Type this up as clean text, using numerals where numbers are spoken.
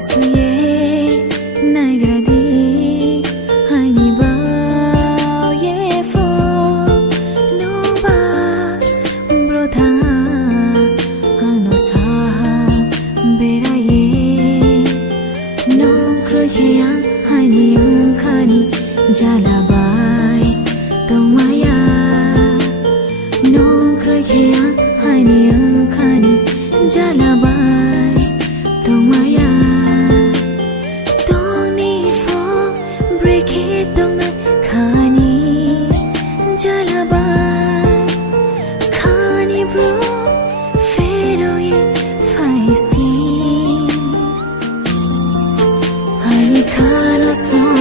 suye nagradi hani ba ye fo no ba brotha ano sa bera ye no kroya hani khani jala bai tomaya no kroya hani khani jala bai tomaya don't need for break it don't khani jala bai khani bro fero ye feisty hani khano small